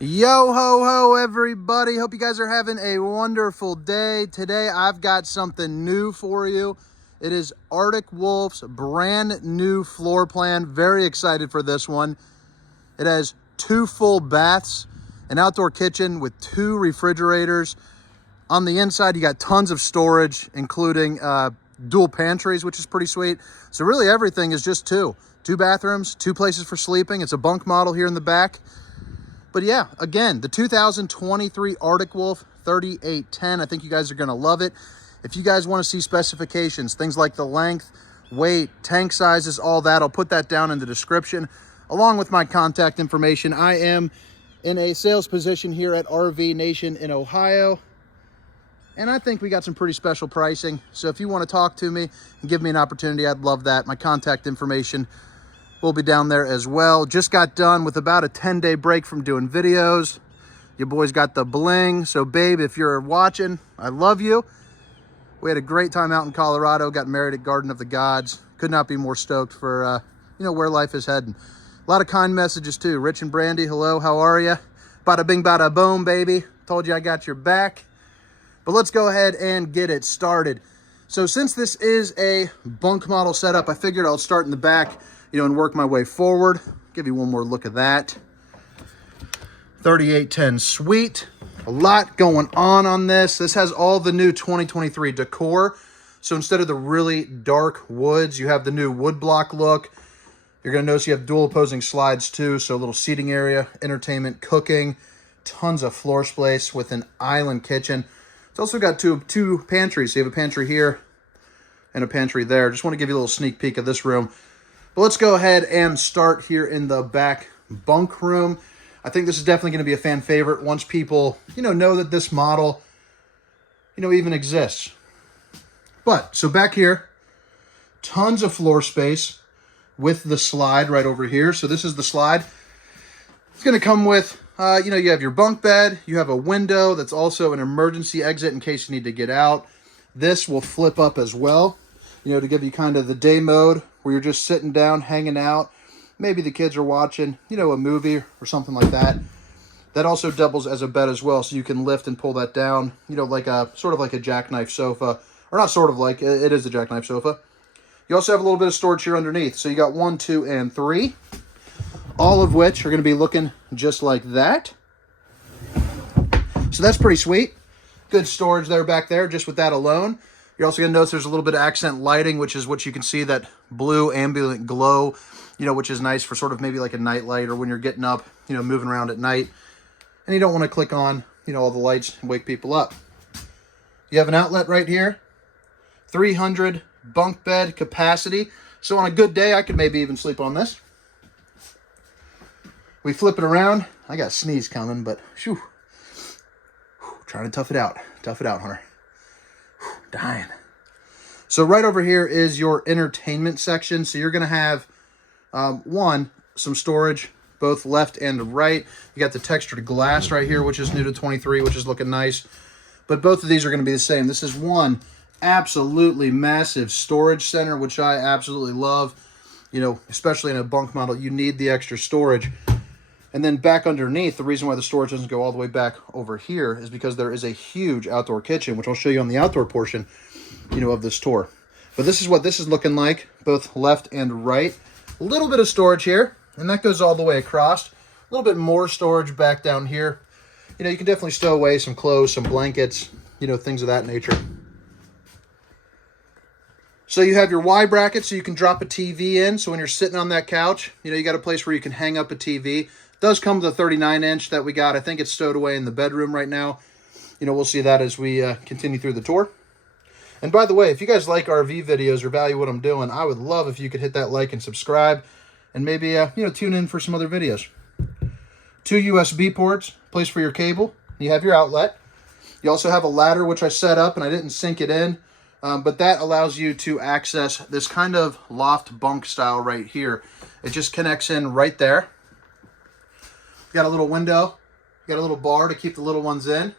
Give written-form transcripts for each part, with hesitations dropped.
Yo ho ho everybody, hope you guys are having a wonderful day. Today I've got something new for you. It is Arctic Wolf's brand new floor plan. Very excited for this one. It has 2 full baths, an outdoor kitchen with 2 refrigerators. On the inside you got tons of storage, including dual pantries, which is pretty sweet. So really everything is just 2 bathrooms, 2 places for sleeping. It's a bunk model here in the back. But yeah, again, the 2023 Arctic Wolf 3810. I think you guys are going to love it. If you guys want to see specifications, things like the length, weight, tank sizes, all that, I'll put that down in the description, along with my contact information. I am in a sales position here at RV Nation in Ohio, and I think we got some pretty special pricing. So if you want to talk to me and give me an opportunity, I'd love that. My contact information will be down there as well. Just got done with about a 10-day break from doing videos. Your boy's got the bling. So babe, if you're watching, I love you. We had a great time out in Colorado, got married at Garden of the Gods. Could not be more stoked for, where life is heading. A lot of kind messages too. Rich and Brandy, hello, how are you? Bada bing, bada boom, baby. Told you I got your back. But let's go ahead and get it started. So since this is a bunk model setup, I figured I'll start in the back, and work my way forward. Give you one more look at that. 3810 suite. A lot going on this. This has all the new 2023 decor. So instead of the really dark woods, you have the new wood block look. You're going to notice you have dual opposing slides too. So a little seating area, entertainment, cooking, tons of floor space with an island kitchen. It's also got two pantries. So you have a pantry here and a pantry there. Just want to give you a little sneak peek of this room. But let's go ahead and start here in the back bunk room. I think this is definitely going to be a fan favorite once people, know that this model, even exists. But, so back here, tons of floor space with the slide right over here. So this is the slide. It's going to come with, you have your bunk bed. You have a window that's also an emergency exit in case you need to get out. This will flip up as well, to give you kind of the day mode where you're just sitting down, hanging out. Maybe the kids are watching, a movie or something like that. That also doubles as a bed as well, so you can lift and pull that down, sort of like a jackknife sofa. Or not sort of like, it is a jackknife sofa. You also have a little bit of storage here underneath. So you got 1, 2, and 3. All of which are going to be looking just like that. So that's pretty sweet. Good storage there back there, just with that alone. You're also going to notice there's a little bit of accent lighting, which is what you can see, that blue ambient glow, which is nice for sort of maybe like a night light or when you're getting up, moving around at night. And you don't want to click on, all the lights and wake people up. You have an outlet right here, 300 bunk bed capacity. So on a good day, I could maybe even sleep on this. We flip it around. I got a sneeze coming, but whew, trying to tough it out. Tough it out, Hunter. Dying. So right over here is your entertainment section. So you're going to have, some storage, both left and right. You got the textured glass right here, which is new to 23, which is looking nice. But both of these are going to be the same. This is one absolutely massive storage center, which I absolutely love. Especially in a bunk model, you need the extra storage. And then back underneath, the reason why the storage doesn't go all the way back over here is because there is a huge outdoor kitchen, which I'll show you on the outdoor portion, of this tour. But this is what this is looking like, both left and right. A little bit of storage here, and that goes all the way across. A little bit more storage back down here. You can definitely stow away some clothes, some blankets, things of that nature. So you have your Y bracket, so you can drop a TV in. So when you're sitting on that couch, you got a place where you can hang up a TV. Does come with a 39-inch that we got. I think it's stowed away in the bedroom right now. We'll see that as we continue through the tour. And by the way, if you guys like RV videos or value what I'm doing, I would love if you could hit that like and subscribe. And maybe, tune in for some other videos. 2 USB ports, place for your cable. You have your outlet. You also have a ladder, which I set up, and I didn't sink it in. But that allows you to access this kind of loft bunk style right here. It just connects in right there. You got a little window, you got a little bar to keep the little ones in,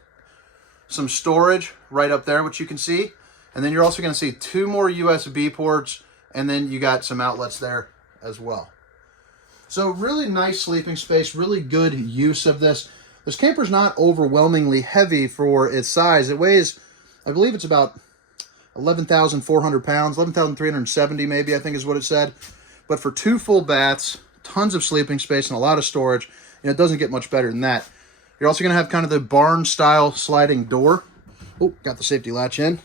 some storage right up there, which you can see. And then you're also going to see 2 more USB ports, and then you got some outlets there as well. So really nice sleeping space, really good use of this. This camper's not overwhelmingly heavy for its size. It weighs, I believe it's about 11,400 pounds, 11,370 maybe, I think is what it said. But for 2 full baths, tons of sleeping space, and a lot of storage, it doesn't get much better than that. You're also going to have kind of the barn-style sliding door. Oh, got the safety latch in.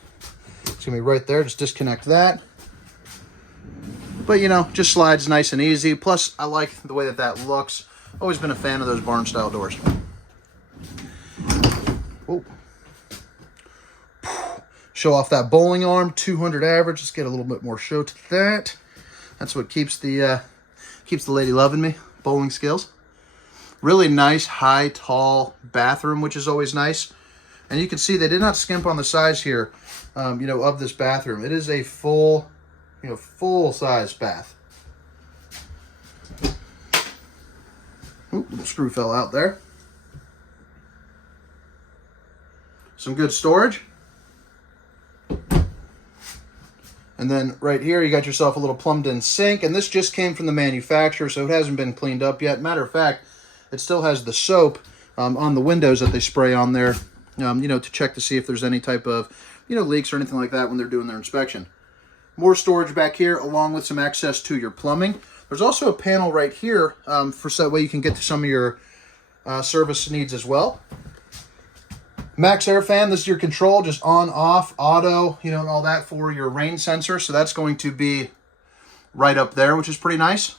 It's going to be right there. Just disconnect that. But, just slides nice and easy. Plus, I like the way that looks. Always been a fan of those barn-style doors. Oh. Show off that bowling arm, 200 average. Let's get a little bit more show to that. That's what keeps the lady loving me, bowling skills. Really nice, high, tall bathroom, which is always nice. And you can see they did not skimp on the size here, of this bathroom. It is a full size bath. Ooh, little screw fell out there. Some good storage. And then right here, you got yourself a little plumbed-in sink. And this just came from the manufacturer, so it hasn't been cleaned up yet. Matter of fact, it still has the soap on the windows that they spray on there, to check to see if there's any type of, leaks or anything like that when they're doing their inspection. More storage back here, along with some access to your plumbing. There's also a panel right here for so that way you can get to some of your service needs as well. Max air fan, this is your control, just on, off, auto, and all that for your rain sensor. So that's going to be right up there, which is pretty nice.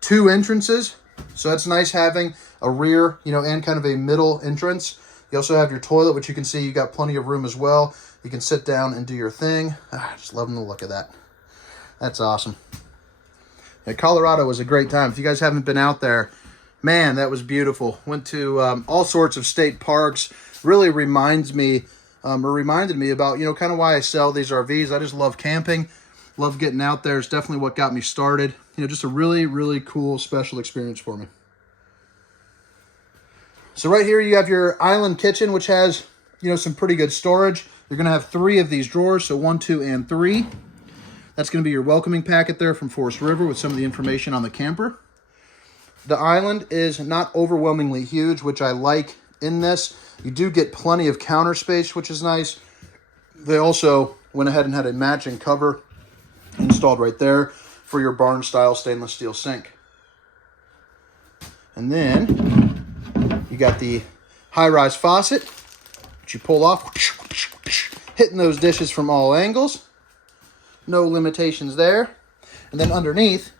2 entrances. So that's nice having a rear, and kind of a middle entrance. You also have your toilet, which you can see you got plenty of room as well. You can sit down and do your thing. Just loving the look of that. That's awesome. Yeah, Colorado was a great time. If you guys haven't been out there, man, that was beautiful. Went to all sorts of state parks. Really reminded me about, kind of why I sell these RVs. I just love camping. Love getting out there. It's definitely what got me started. Just a really, really cool, special experience for me. So right here you have your island kitchen, which has, some pretty good storage. You're going to have 3 of these drawers, so 1, 2, and 3. That's going to be your welcoming packet there from Forest River with some of the information on the camper. The island is not overwhelmingly huge, which I like in this. You do get plenty of counter space, which is nice. They also went ahead and had a matching cover installed right there for your barn-style stainless steel sink. And then you got the high-rise faucet, which you pull off, hitting those dishes from all angles. No limitations there. And then underneath,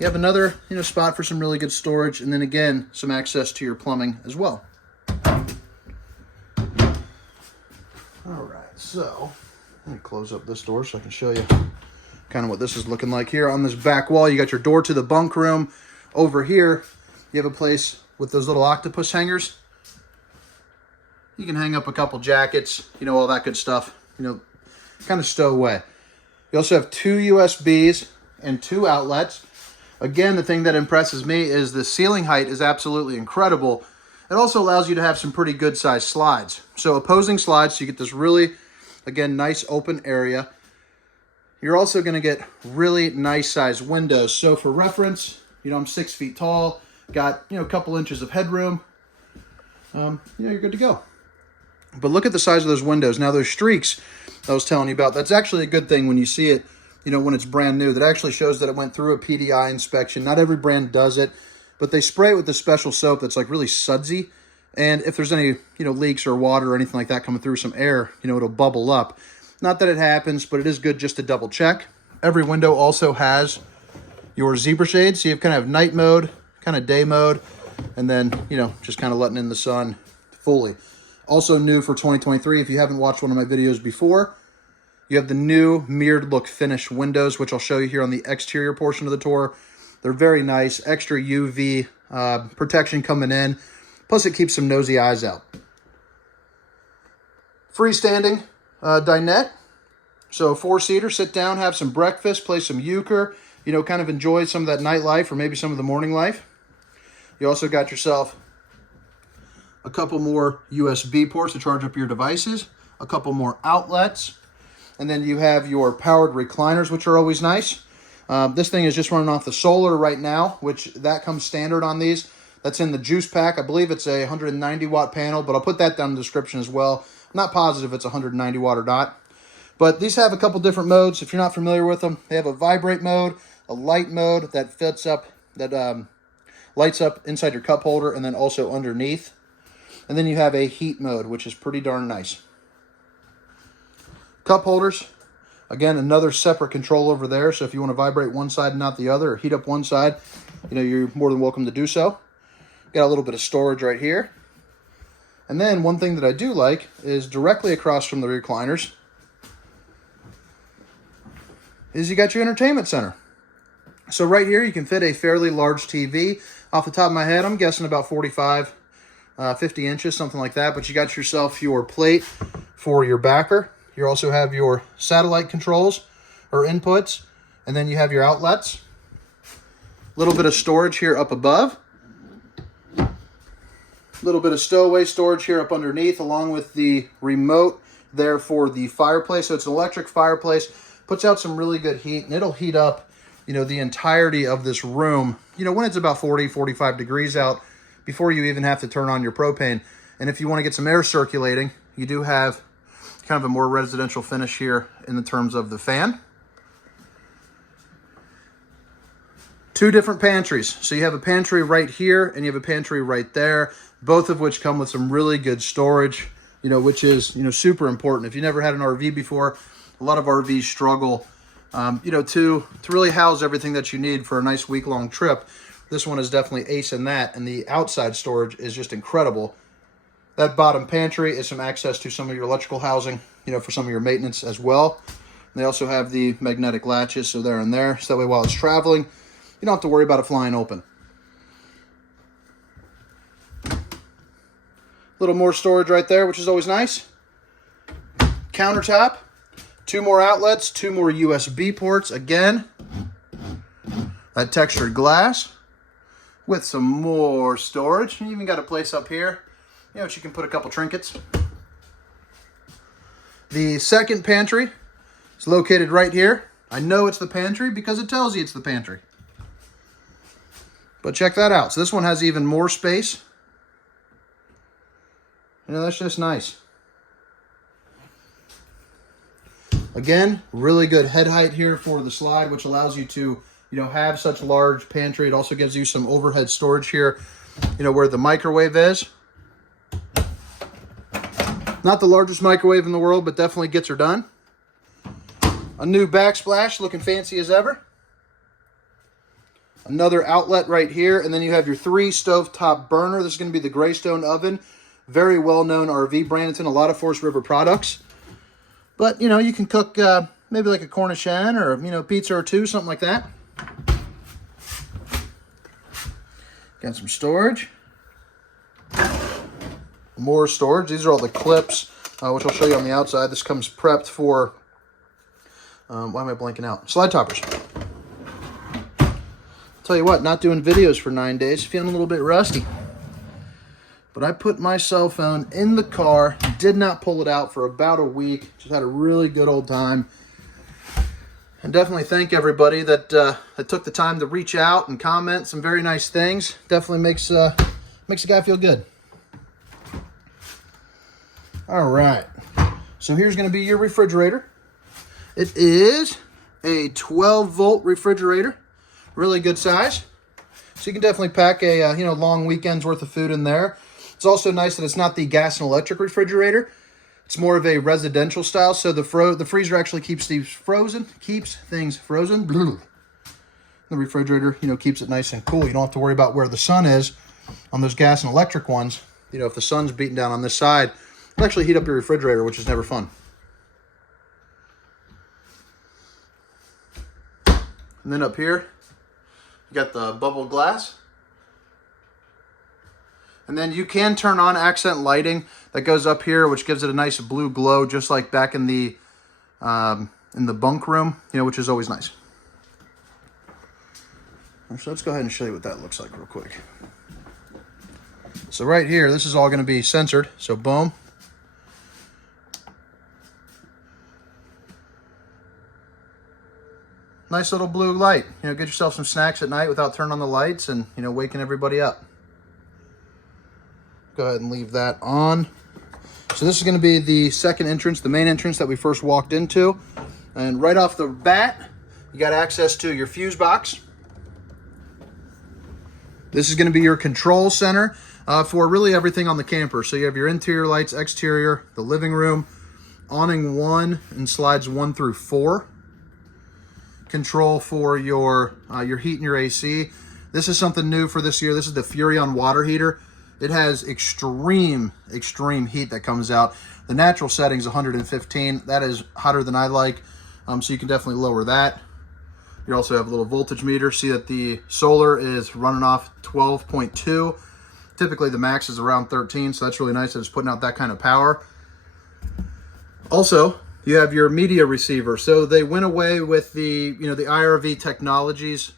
you have another spot for some really good storage, and then again, some access to your plumbing as well. All right, so let me close up this door so I can show you kind of what this is looking like here. On this back wall, you got your door to the bunk room. Over here, you have a place with those little octopus hangers. You can hang up a couple jackets, all that good stuff, kind of stow away. You also have 2 USBs and 2 outlets. Again, the thing that impresses me is the ceiling height is absolutely incredible. It also allows you to have some pretty good sized slides. So opposing slides, so you get this really, again, nice open area. You're also going to get really nice sized windows. So for reference, I'm 6 feet tall, got, a couple inches of headroom. You're good to go. But look at the size of those windows. Now those streaks I was telling you about, that's actually a good thing when you see it, when it's brand new. That actually shows that it went through a PDI inspection. Not every brand does it, but they spray it with this special soap that's like really sudsy. And if there's any, leaks or water or anything like that coming through, some air, it'll bubble up. Not that it happens, but it is good just to double check. Every window also has your zebra shades. So you kind of have night mode, kind of day mode, and then, just kind of letting in the sun fully. Also new for 2023, if you haven't watched one of my videos before, you have the new mirrored look finish windows, which I'll show you here on the exterior portion of the tour. They're very nice, extra UV protection coming in. Plus it keeps some nosy eyes out. Freestanding dinette. So 4-seater, sit down, have some breakfast, play some euchre, kind of enjoy some of that nightlife or maybe some of the morning life. You also got yourself a couple more USB ports to charge up your devices, a couple more outlets, and then you have your powered recliners, which are always nice. This thing is just running off the solar right now, which that comes standard on these. That's in the juice pack. I believe it's a 190 watt panel, but I'll put that down in the description as well. I'm not positive it's 190 watt or not. But these have a couple different modes. If you're not familiar with them, they have a vibrate mode, a light mode that fits up, that lights up inside your cup holder and then also underneath. And then you have a heat mode, which is pretty darn nice. Cup holders, again, another separate control over there. So if you want to vibrate one side and not the other, or heat up one side, you know, you're more than welcome to do so. Got a little bit of storage right here. And then one thing that I do like is directly across from the recliners is you got your entertainment center. So right here you can fit a fairly large TV. Off the top of my head, I'm guessing about 45, 50 inches, something like that. But you got yourself your plate for your backer. You also have your satellite controls or inputs, and then you have your outlets. A little bit of storage here up above. A little bit of stowaway storage here up underneath, along with the remote there for the fireplace. So it's an electric fireplace. Puts out some really good heat, and it'll heat up, you know, the entirety of this room, you know, when it's about 40, 45 degrees out before you even have to turn on your propane. And if you want to get some air circulating, you do have kind of a more residential finish here in the terms of the fan. Two different pantries. So you have a pantry right here and you have a pantry right there, both of which come with some really good storage, you know, which is, you know, super important. If you never had an RV before, a lot of RVs struggle, you know, to really house everything that you need for a nice week-long trip. This one is definitely ace in that, and the outside storage is just incredible. That bottom pantry is some access to some of your electrical housing, you know, for some of your maintenance as well. And they also have the magnetic latches, so there and there. So that way while it's traveling, you don't have to worry about it flying open. A little more storage right there, which is always nice. Countertop. Two more outlets, two more USB ports. Again, that textured glass with some more storage. You even got a place up here, you know, you can put a couple trinkets. The second pantry is located right here. I know it's the pantry because it tells you it's the pantry. But check that out. So this one has even more space. You know, that's just nice. Again, really good head height here for the slide, which allows you to, you know, have such large pantry. It also gives you some overhead storage here, you know, where the microwave is. Not the largest microwave in the world, but definitely gets her done. A new backsplash, looking fancy as ever. Another outlet right here, and then you have your 3 stovetop burner. This is going to be the Greystone oven. Very well-known RV brand. It's in a lot of Forest River products. But, you know, you can cook maybe like a Cornish hen or, you know, pizza or two, something like that. Got some storage. More storage. These are all the clips, which I'll show you on the outside. This comes prepped for, why am I blanking out? Slide toppers. Tell you what, not doing videos for 9 days, feeling a little bit rusty. But I put my cell phone in the car, did not pull it out for about a week. Just had a really good old time. And definitely thank everybody that took the time to reach out and comment some very nice things. Definitely makes a guy feel good. All right. So here's going to be your refrigerator. It is a 12-volt refrigerator. Really good size. So you can definitely pack a you know, long weekend's worth of food in there. It's also nice that it's not the gas and electric refrigerator. It's more of a residential style, so the freezer actually keeps things frozen. The refrigerator, you know, keeps it nice and cool. You don't have to worry about where the sun is on those gas and electric ones. You know, if the sun's beating down on this side, it'll actually heat up your refrigerator, which is never fun. And then up here, you got the bubble glass. And then you can turn on accent lighting that goes up here, which gives it a nice blue glow, just like back in the bunk room, you know, which is always nice. So let's go ahead and show you what that looks like real quick. So right here, this is all going to be censored. So boom. Nice little blue light. You know, get yourself some snacks at night without turning on the lights and, you know, waking everybody up. Go ahead and leave that on. So this is going to be the second entrance, the main entrance that we first walked into. And right off the bat, you got access to your fuse box. This is going to be your control center for really everything on the camper. So you have your interior lights, exterior, the living room, awning 1 and slides 1 through 4. Control for your heat and your AC. This is something new for this year. This is the Furion water heater. It has extreme heat that comes out. The natural setting is 115. That is hotter than I like. So you can definitely lower that. You also have a little voltage meter. See that the solar is running off 12.2. Typically the max is around 13, so that's really nice that it's putting out that kind of power. Also, you have your media receiver. So they went away with the IRV Technologies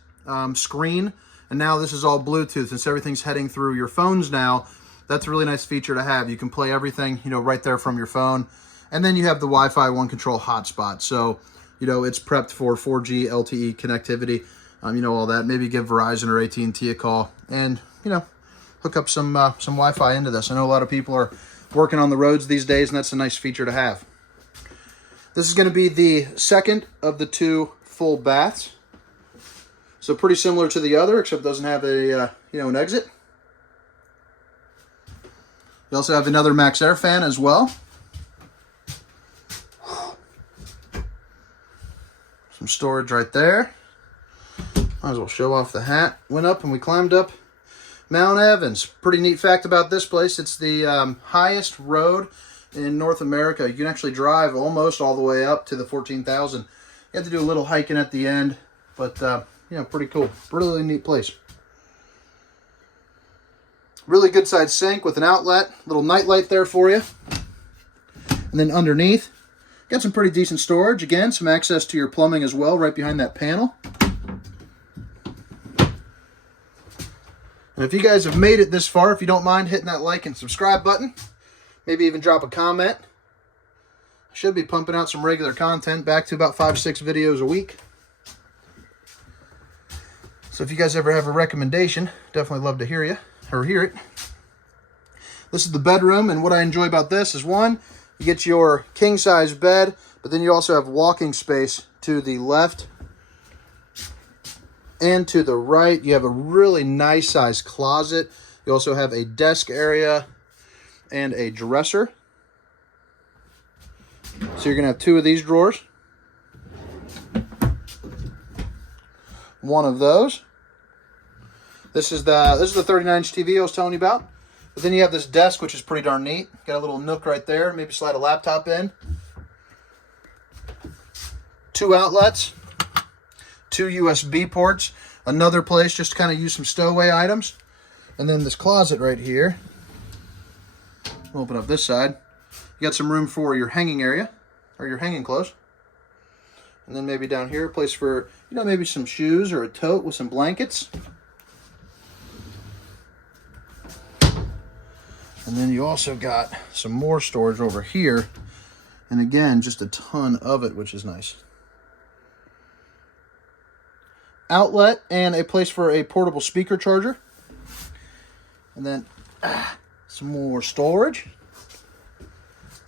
screen, and now this is all Bluetooth. Since everything's heading through your phones now, that's a really nice feature to have. You can play everything, right there from your phone. And then you have the Wi-Fi One Control hotspot. So, it's prepped for 4G LTE connectivity. All that. Maybe give Verizon or AT&T a call and, hook up some Wi-Fi into this. I know a lot of people are working on the roads these days, and that's a nice feature to have. This is going to be the second of the 2 full baths. So pretty similar to the other, except it doesn't have a an exit. You also have another max air fan as well. Some storage right there. Might as well show off the hat. Went up and we climbed up Mount Evans. Pretty neat fact about this place, it's the highest road in North America. You can actually drive almost all the way up to the 14,000. You have to do a little hiking at the end, but pretty cool. Really neat place. Really good sized sink with an outlet, little night light there for you. And then underneath, got some pretty decent storage. Again, some access to your plumbing as well, right behind that panel. And if you guys have made it this far, if you don't mind hitting that like and subscribe button, maybe even drop a comment. I should be pumping out some regular content, back to about 5-6 videos a week. So if you guys ever have a recommendation, definitely love to hear it. This is the bedroom, and what I enjoy about this is, one, you get your king size bed, but then you also have walking space to the left and to the right. You have a really nice size closet. You also have a desk area and a dresser. So you're gonna have 2 of these drawers. One of those. This is the 39-inch TV I was telling you about. But then you have this desk, which is pretty darn neat. Got a little nook right there. Maybe slide a laptop in. 2 outlets. 2 USB ports. Another place just to kind of use some stowaway items. And then this closet right here. We'll open up this side. You got some room for your hanging area, or your hanging clothes. And then maybe down here, a place for, maybe some shoes or a tote with some blankets. And then you also got some more storage over here. And again, just a ton of it, which is nice. Outlet and a place for a portable speaker charger. And then some more storage.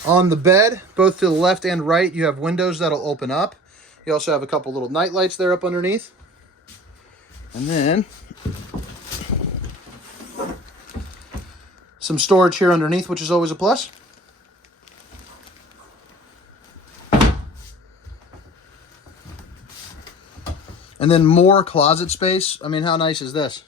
On the bed, both to the left and right, you have windows that'll open up. You also have a couple little night lights there up underneath. And then some storage here underneath, which is always a plus. And then more closet space. I mean, how nice is this?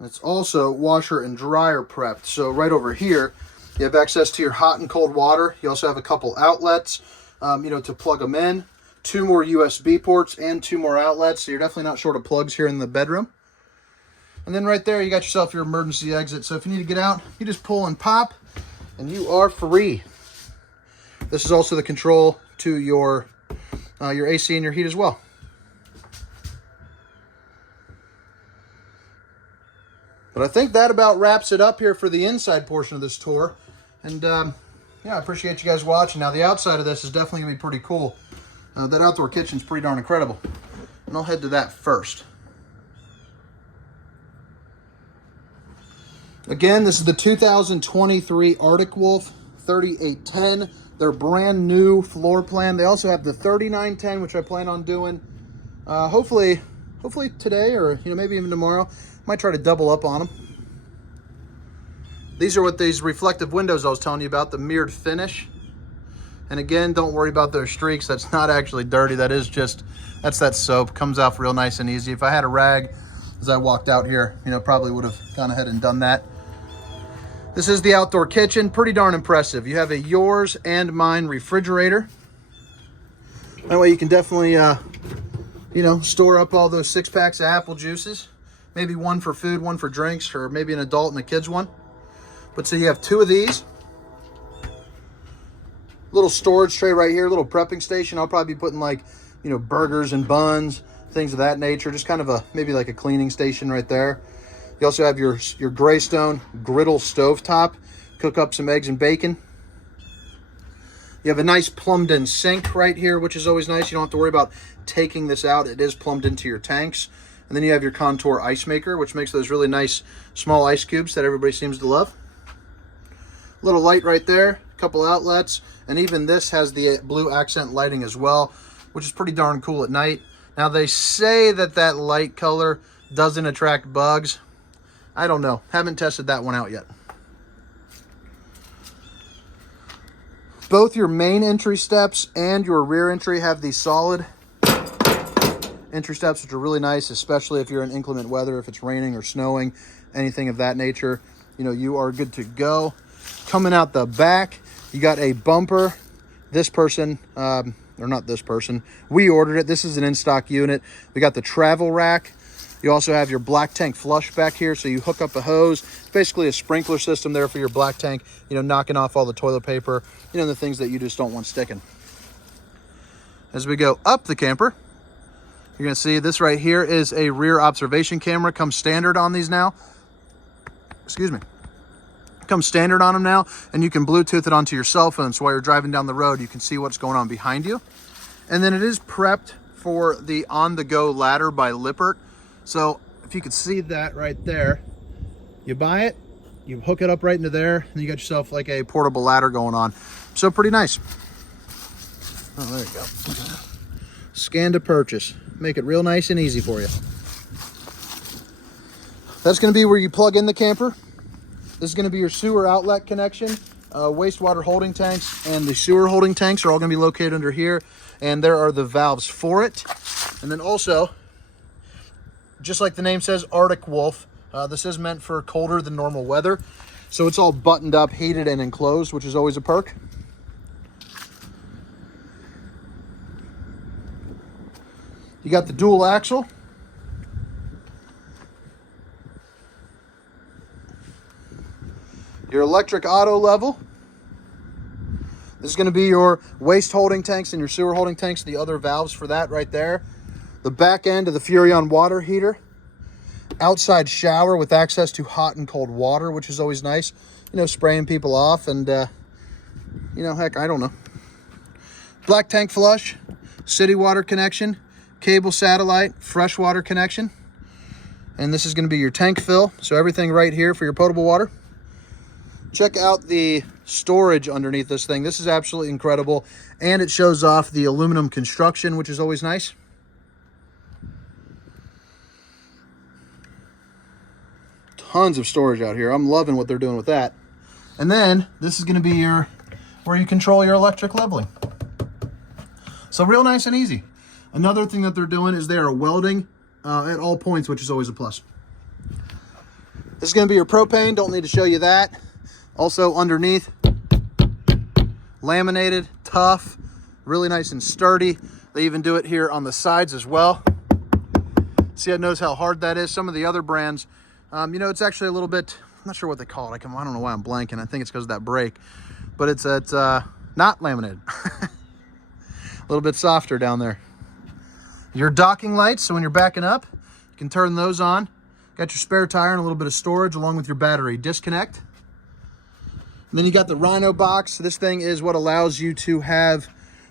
It's also washer and dryer prepped. So right over here, you have access to your hot and cold water. You also have a couple outlets, to plug them in. 2 more USB ports and 2 more outlets. So you're definitely not short of plugs here in the bedroom. And then right there, you got yourself your emergency exit. So if you need to get out, you just pull and pop, and you are free. This is also the control to your AC and your heat as well. But I think that about wraps it up here for the inside portion of this tour. And I appreciate you guys watching. Now the outside of this is definitely gonna be pretty cool. That outdoor kitchen's pretty darn incredible. And I'll head to that first. Again, this is the 2023 Arctic Wolf 3810. Their brand new floor plan. They also have the 3910, which I plan on doing hopefully today, or maybe even tomorrow. Might try to double up on them. These are what these reflective windows I was telling you about, the mirrored finish. And again, don't worry about those streaks. That's not actually dirty. That's that soap. Comes off real nice and easy. If I had a rag as I walked out here, probably would have gone ahead and done that. This is the outdoor kitchen. Pretty darn impressive. You have a yours and mine refrigerator. That way you can definitely, store up all those 6-packs of apple juices. Maybe one for food, one for drinks, or maybe an adult and a kid's one. But so you have 2 of these. Little storage tray right here, little prepping station. I'll probably be putting like, burgers and buns, things of that nature. Just kind of maybe like a cleaning station right there. You also have your Greystone griddle stovetop. Cook up some eggs and bacon. You have a nice plumbed in sink right here, which is always nice. You don't have to worry about taking this out. It is plumbed into your tanks. And then you have your Contour ice maker, which makes those really nice small ice cubes that everybody seems to love. Little light right there, a couple outlets, and even this has the blue accent lighting as well, which is pretty darn cool at night. Now they say that light color doesn't attract bugs. I don't know, haven't tested that one out yet. Both your main entry steps and your rear entry have these solid entry steps, which are really nice, especially if you're in inclement weather, if it's raining or snowing, anything of that nature. You are good to go. Coming out the back, you got a bumper. This person, or not this person, we ordered it. This is an in-stock unit. We got the travel rack. You also have your black tank flush back here, so you hook up a hose. It's basically a sprinkler system there for your black tank, knocking off all the toilet paper, the things that you just don't want sticking. As we go up the camper, you're gonna see this right here is a rear observation camera. Comes standard on these now. Excuse me. Comes standard on them now, and you can Bluetooth it onto your cell phone, so while you're driving down the road, you can see what's going on behind you. And then it is prepped for the on-the-go ladder by Lippert. So if you could see that right there, you buy it, you hook it up right into there, and you got yourself like a portable ladder going on. So pretty nice. Oh, there you go. Scan to purchase. Make it real nice and easy for you. That's going to be where you plug in the camper. This is going to be your sewer outlet connection. Wastewater holding tanks and the sewer holding tanks are all going to be located under here. And there are the valves for it. And then also, just like the name says, Arctic Wolf. This is meant for colder than normal weather. So it's all buttoned up, heated, and enclosed, which is always a perk. You got the dual axle. Your electric auto level. This is going to be your waste holding tanks and your sewer holding tanks, the other valves for that right there. The back end of the Furrion water heater. Outside shower with access to hot and cold water, which is always nice. Spraying people off and, heck, I don't know. Black tank flush, city water connection, cable satellite, fresh water connection. And this is going to be your tank fill. So everything right here for your potable water. Check out the storage underneath this thing. This is absolutely incredible. And it shows off the aluminum construction, which is always nice. Tons of storage out here. I'm loving what they're doing with that. And then this is going to be where you control your electric leveling. So real nice and easy. Another thing that they're doing is they are welding at all points, which is always a plus. This is going to be your propane. Don't need to show you that. Also underneath, laminated, tough, really nice and sturdy. They even do it here on the sides as well. See, it knows how hard that is. Some of the other brands, it's actually a little bit, I'm not sure what they call it. I don't know why I'm blanking. I think it's because of that brake, but it's not laminated. A little bit softer down there. Your docking lights, so when you're backing up, you can turn those on. Got your spare tire and a little bit of storage along with your battery disconnect. And then you got the Rhino box. This thing is what allows you to have,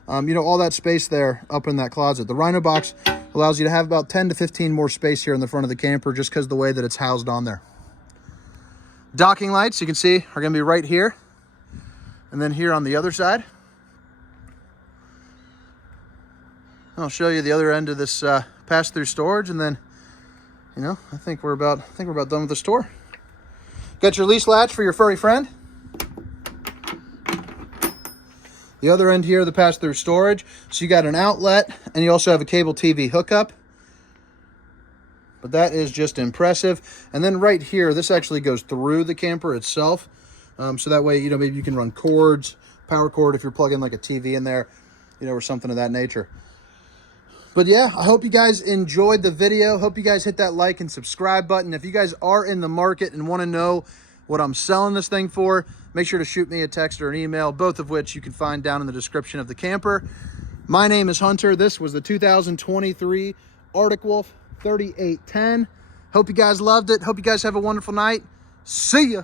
all that space there up in that closet. The Rhino box allows you to have about 10 to 15 more space here in the front of the camper just because of the way that it's housed on there. Docking lights, you can see, are gonna be right here. And then here on the other side. I'll show you the other end of this pass-through storage, and then, you know, I think we're about done with this tour. Got your leash latch for your furry friend. The other end here, the pass-through storage. So you got an outlet, and you also have a cable TV hookup. But that is just impressive. And then right here, this actually goes through the camper itself. So that way, you know, maybe you can run cords, power cord if you're plugging like a TV in there, you know, or something of that nature. But yeah, I hope you guys enjoyed the video. Hope you guys hit that like and subscribe button. If you guys are in the market and want to know what I'm selling this thing for, make sure to shoot me a text or an email, both of which you can find down in the description of the camper. My name is Hunter. This was the 2023 Arctic Wolf 3810. Hope you guys loved it. Hope you guys have a wonderful night. See ya.